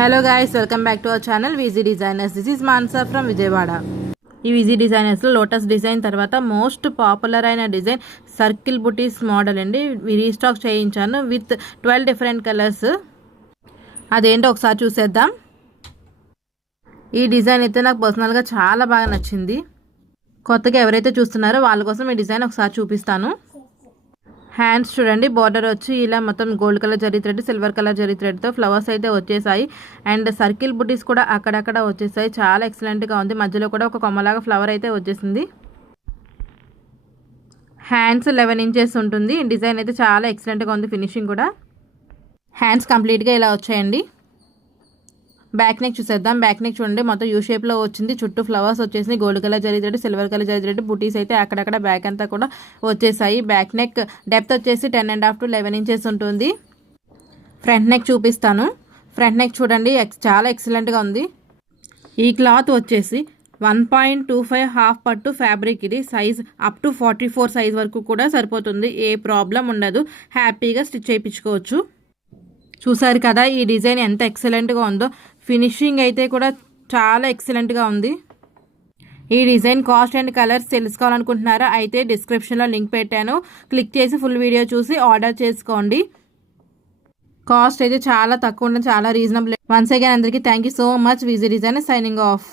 Hello guys, welcome back to our channel Viji designers. This is Mansa from Vijayawada. ఈ విజీ డిజైనర్స్లో lotus design తర్వాత most popular అయిన design circle బుటీస్ model అండి. రీస్టాక్ చేయించాను విత్ 12 డిఫరెంట్ కలర్స్. అదేంటో ఒకసారి చూసేద్దాం. ఈ డిజైన్ అయితే నాకు పర్సనల్గా చాలా బాగా నచ్చింది. కొత్తగా ఎవరైతే చూస్తున్నారో వాళ్ళ కోసం ఈ డిజైన్ ఒకసారి చూపిస్తాను. హ్యాండ్స్ చూడండి, బార్డర్ వచ్చి ఇలా మొత్తం gold colour zari thread, silver colour zari థ్రెడ్తో ఫ్లవర్స్ అయితే వచ్చేసాయి. అండ్ సర్కిల్ బుటీస్ కూడా అక్కడక్కడ వచ్చేసాయి. చాలా ఎక్సలెంట్గా ఉంది. మధ్యలో కూడా ఒక కొమ్మలాగా ఫ్లవర్ అయితే వచ్చేసింది. హ్యాండ్స్ 11 ఇంచెస్ ఉంటుంది. డిజైన్ అయితే చాలా ఎక్సలెంట్గా ఉంది. ఫినిషింగ్ కూడా హ్యాండ్స్ కంప్లీట్గా ఇలా వచ్చాయండి. బ్యాక్ నెక్ చూసేద్దాం. బ్యాక్ నెక్ చూడండి, మొత్తం యూ షేప్లో వచ్చింది. చుట్టూ ఫ్లవర్స్ వచ్చేసి gold colour zari thread, silver colour zari thread, బుటీస్ అయితే అక్కడక్కడ బ్యాక్ అంతా కూడా వచ్చేసాయి. బ్యాక్ నెక్ డెప్త్ వచ్చేసి 10.5 to 11 ఇంచెస్ ఉంటుంది. ఫ్రంట్ నెక్ చూపిస్తాను. ఫ్రంట్ నెక్ చూడండి, చాలా ఎక్సలెంట్గా ఉంది. ఈ క్లాత్ వచ్చేసి 1.25 హాఫ్ పట్టు ఫ్యాబ్రిక్. ఇది సైజ్ అప్ టు 44 సైజ్ వరకు కూడా సరిపోతుంది. ఏ ప్రాబ్లం ఉండదు. హ్యాపీగా స్టిచ్ చేయించుకోవచ్చు. చూసారు కదా ఈ డిజైన్ ఎంత ఎక్సలెంట్గా ఉందో. ఫినిషింగ్ అయితే కూడా చాలా ఎక్సలెంట్గా ఉంది. ఈ డిజైన్ కాస్ట్ అండ్ కలర్స్ తెలుసుకోవాలనుకుంటున్నారా? అయితే డిస్క్రిప్షన్లో లింక్ పెట్టాను. క్లిక్ చేసి ఫుల్ వీడియో చూసి ఆర్డర్ చేసుకోండి. కాస్ట్ అయితే చాలా తక్కువ ఉంటుంది, చాలా రీజనబుల్. వన్స్ అగైన్ అందరికీ thank you so much. Viji design signing of.